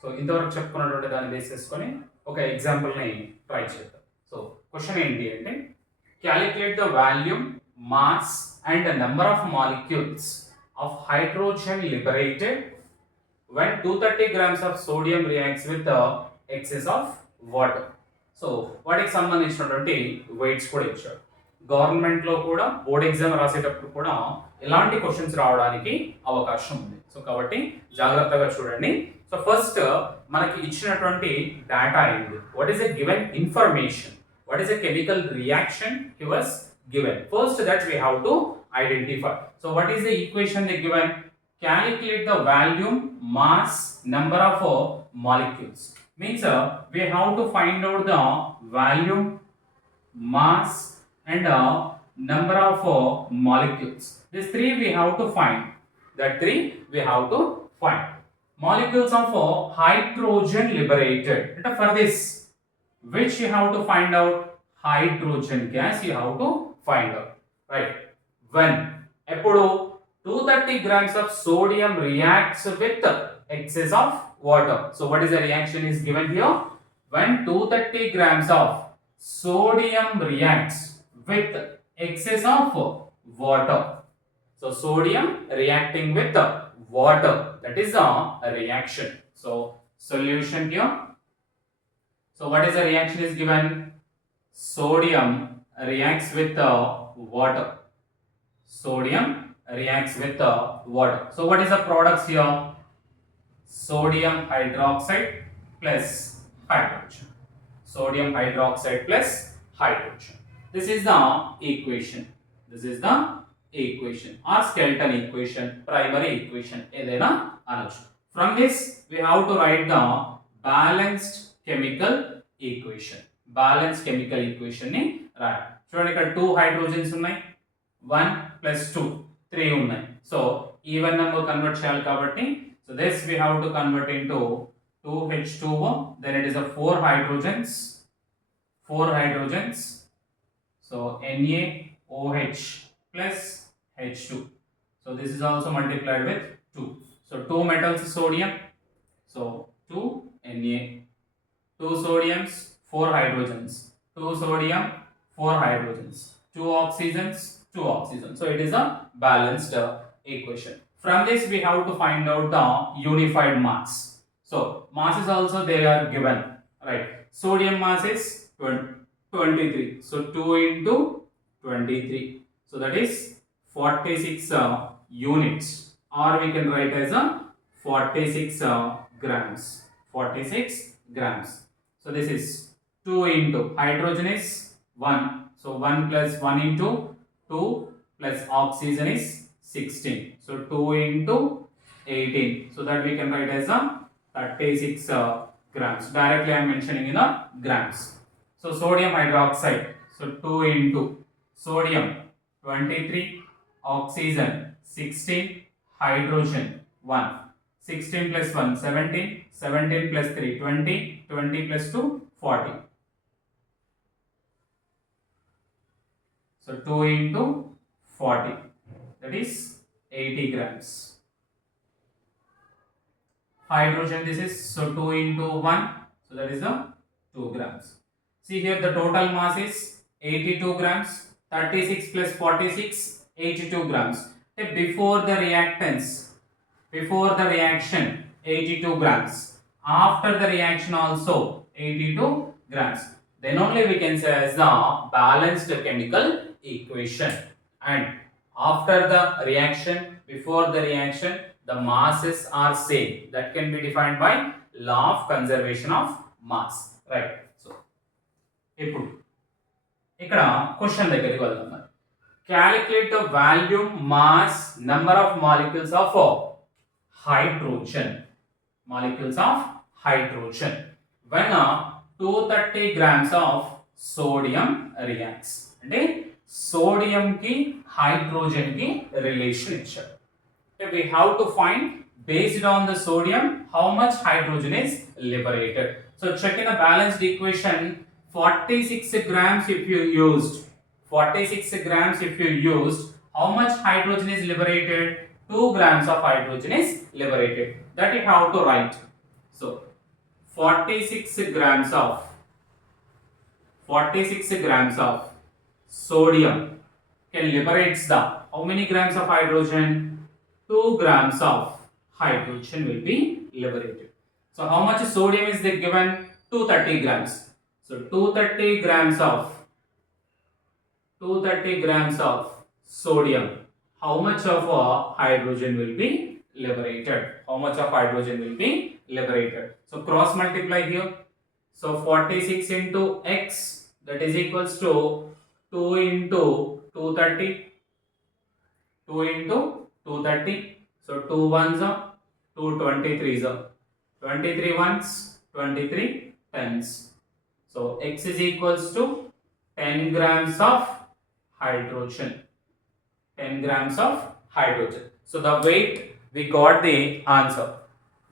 So ఇంతవరకు చెప్పుకున్నటువంటి దాన్ని బేస్ చేసుకొని ఒక ఎగ్జాంపుల్ని ట్రై చేద్దాం. సో క్వశ్చన్ ఏంటి అంటే calculate the volume mass and number of molecules of hydrogen liberated when 230 grams of sodium reacts with excess of water. So వాటికి సంబంధించినటువంటి వెయిట్స్ కూడా ఇచ్చాడు. గవర్నమెంట్లో కూడా బోర్డ్ ఎగ్జామ్ రాసేటప్పుడు కూడా ఇలాంటి క్వశ్చన్స్ రావడానికి అవకాశం ఉంది. సో కాబట్టి జాగ్రత్తగా చూడండి. సో ఫస్ట్ మనకి ఇచ్చినటువంటి డేటా ఏంటి, what is a given information, what is a chemical reaction he was given. First that we have to identify. So what is the equation they given? Calculate the volume, mass, number of molecules. Means we have to find out the volume, mass and number of molecules. These three we have to find. That three we have to find. Molecules of hydrogen liberated. And for this, which you have to find out? Hydrogen gas you have to find out. Right? When ఎప్పుడు 230 grams of sodium reacts with excess of water. So what is the reaction is given here? When 230 grams of sodium reacts with excess of water. So sodium reacting with water, that is a reaction. So solution here. So what is the reaction is given? Sodium reacts with water. Sodium reacts with water. So what is the products here? Sodium hydroxide plus hydrogen. Sodium hydroxide plus hydrogen. This is the equation. This is the equation or skeleton equation, primary equation. ఏదైనా అనొచ్చు. From this we have to write the balanced chemical equation. Balanced chemical equation ని రాయాలి. చూడండి ఇక్కడ 2 hydrogens ఉన్నాయి, 1 plus 2 3 ఉన్నాయి. So even number convert చేయాలి కాబట్టి so this we have to convert into 2H2O, then it is a 4 hydrogens, so NaOH plus H2. So this is also multiplied with 2. So 2 metals sodium, so 2 Na, 2 sodiums, 4 hydrogens, 2 sodium, 4 hydrogens, 2 oxygens, 2 oxygens. So it is a balanced equation. From this we have to find out the unified mass. So mass is also they are given, right? Sodium mass is 23. So 2 into 23. So that is 46 units, or we can write as a 46 grams. 46 grams. So this is 2 into hydrogen is 1. So 1 plus 1 into 2 plus oxygen is 16. So 2 into 18. So that we can write as a 36 grams. Directly I am mentioning in the grams. So sodium hydroxide. So 2 into sodium 23, oxygen 16, hydrogen 1. 16 plus 1 17, 17 plus 3 20, 20 plus 2 40. So 2 into 40, that is 80 grams. Hydrogen this is, so 2 into 1, so that is the 2 grams. See here the total mass is 82 grams. 36 plus 46, 82 grams. Before the reactance, before the reaction 82 grams, after the reaction also 82 grams. Then only we can say as the balanced chemical equation. And after the reaction, before the reaction, the masses are same. That can be defined by law of conservation of mass, right? So ఇప్పుడు ఇక్కడ question దగ్గరికి వెళ్దాం. మరి calculate the volume, mass, number of molecules of hydrogen. Molecules of hydrogen when 230 grams of sodium reacts. అంటే sodium కి hydrogen కి relation ఇచ్చారు. We have to find based on the sodium how much hydrogen is liberated. So check in a balanced equation. 46 grams if you used, 46 grams if you used, how much hydrogen is liberated? 2 grams of hydrogen is liberated. That you have to write. So 46 grams of 46 grams of sodium can liberates the how many grams of hydrogen? 2 grams of hydrogen will be liberated. So how much sodium is they given? 230 grams. So 230 grams of sodium. How much of hydrogen will be liberated? How much of hydrogen will be liberated? So cross multiply here. So 46 into x, that is equals to 2 into 230. 2 into 230. So 2 ones are 2 23s are 23 ones, 23 tens. So x is equals to 10 grams of hydrogen. 10 grams of hydrogen. So the weight, we got the answer.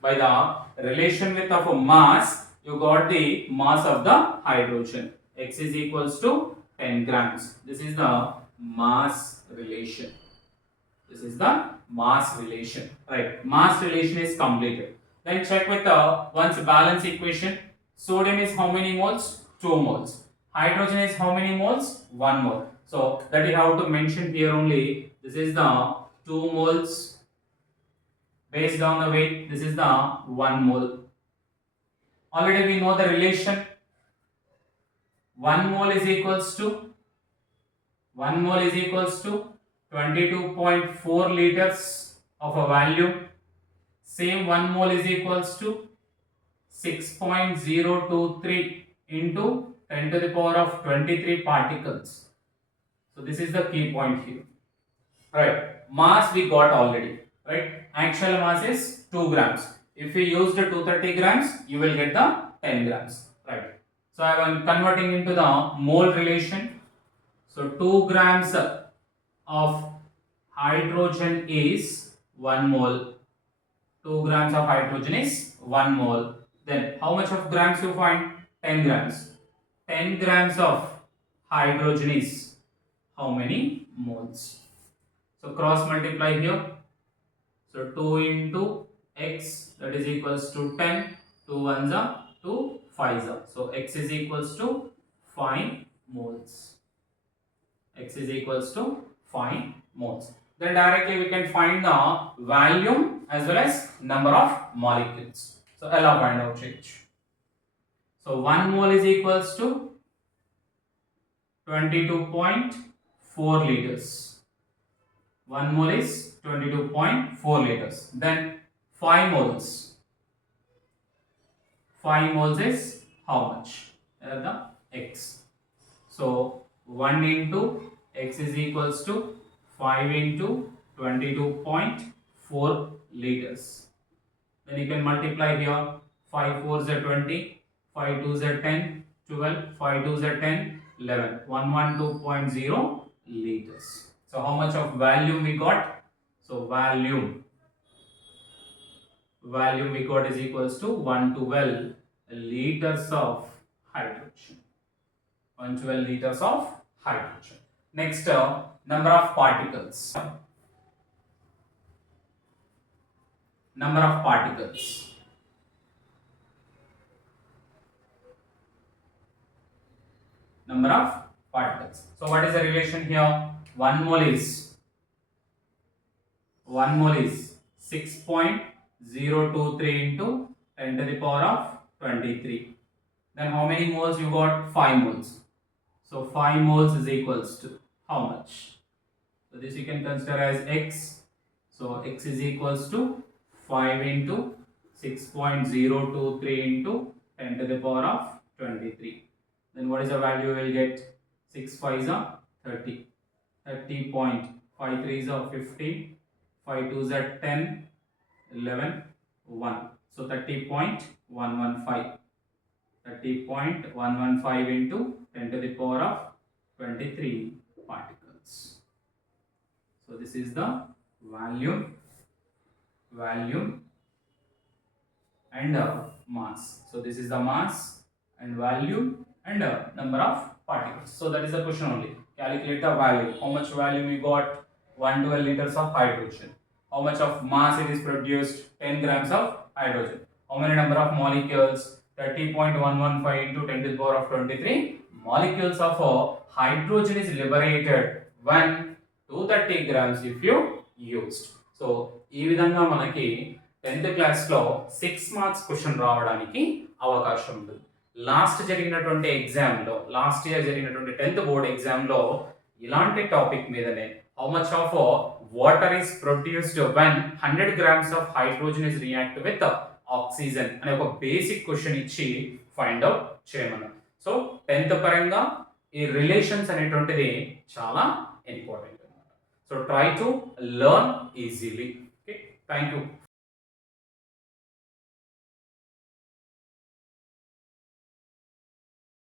By the relation with of a mass, you got the mass of the hydrogen. X is equals to 10 grams. This is the mass relation. This is the mass relation. Right. Mass relation is completed. Then check with one's balance equation. Sodium is how many moles? 2 moles. Hydrogen is how many moles? 1 mole. So that you have to mention here only. This is the 2 moles. Based on the weight, this is the 1 mole. Already we know the relation. 1 mole is equals to 22.4 liters of a volume. Same 1 mole is equals to 6.023 into 10 to the power of 23 particles. So this is the key point here. Right. Mass we got already. Right. Actual mass is 2 grams. If we use the 230 grams, you will get the 10 grams. Right. So I am converting into the mole relation. So 2 grams of hydrogen is 1 mole. 2 grams of hydrogen is 1 mole. Then how much of grams you find? 10 grams. 10 grams of hydrogen is how many moles? So cross multiply here. So 2 into x, that is equals to 10. 2 ones are 2 5s are. So x is equals to 5 moles. X is equals to 5 moles. Then directly we can find the volume as well as number of molecules. So allow find out change. So 1 mole is equals to 22.4 liters. 1 mole is 22.4 liters. Then 5 moles. 5 moles is how much? The x. So 1 into x is equals to 5 into 22.4 liters. Then you can multiply here. 5 4s are 20, 5 2s are 10, 12, 5 2s are 10, 11. 112.0 liters. So how much of volume we got? So volume we got is equals to 112 liters of hydrogen. 112 liters of hydrogen. Next, number of particles. Number of particles. Number of particles. So what is the relation here? 1 mole is 6.023 into 10 to the power of 23. Then how many moles you got? 5 moles. So 5 moles is equals to how much? So this you can consider as x. So x is equals to 5 into 6.023 into 10 to the power of 23. Then what is the value we will get? 6 5s are 30. 30.53s are 15. 5 2s are 10. 11. 1. So 30.115. 30.115 into 10 to the power of 23 particles. So this is the volume and mass. So this is the mass and volume and number of particles. So that is the question only. Calculate the value. How much volume you got? 112 liters of hydrogen. how much of mass it is produced? 10 grams of hydrogen. How many number of molecules? 30.115 into 10 to the power of 23 molecules of hydrogen is liberated when 230 grams if you used. So ఈ విధంగా మనకి 10th క్లాస్లో 6 marks question రావడానికి అవకాశం ఉంటుంది. Last year జరిగినటువంటి 10th board ఎగ్జామ్లో ఇలాంటి టాపిక్ మీదనే how much of water is produced when 100 grams of hydrogen is react with oxygen అనే ఒక బేసిక్ క్వశ్చన్ ఇచ్చి ఫైండ్ అవుట్ చేయమన్నారు. సో 10th పరంగా ఈ రిలేషన్స్ అనేటువంటిది చాలా important. So try to learn easily. Okay, thank you.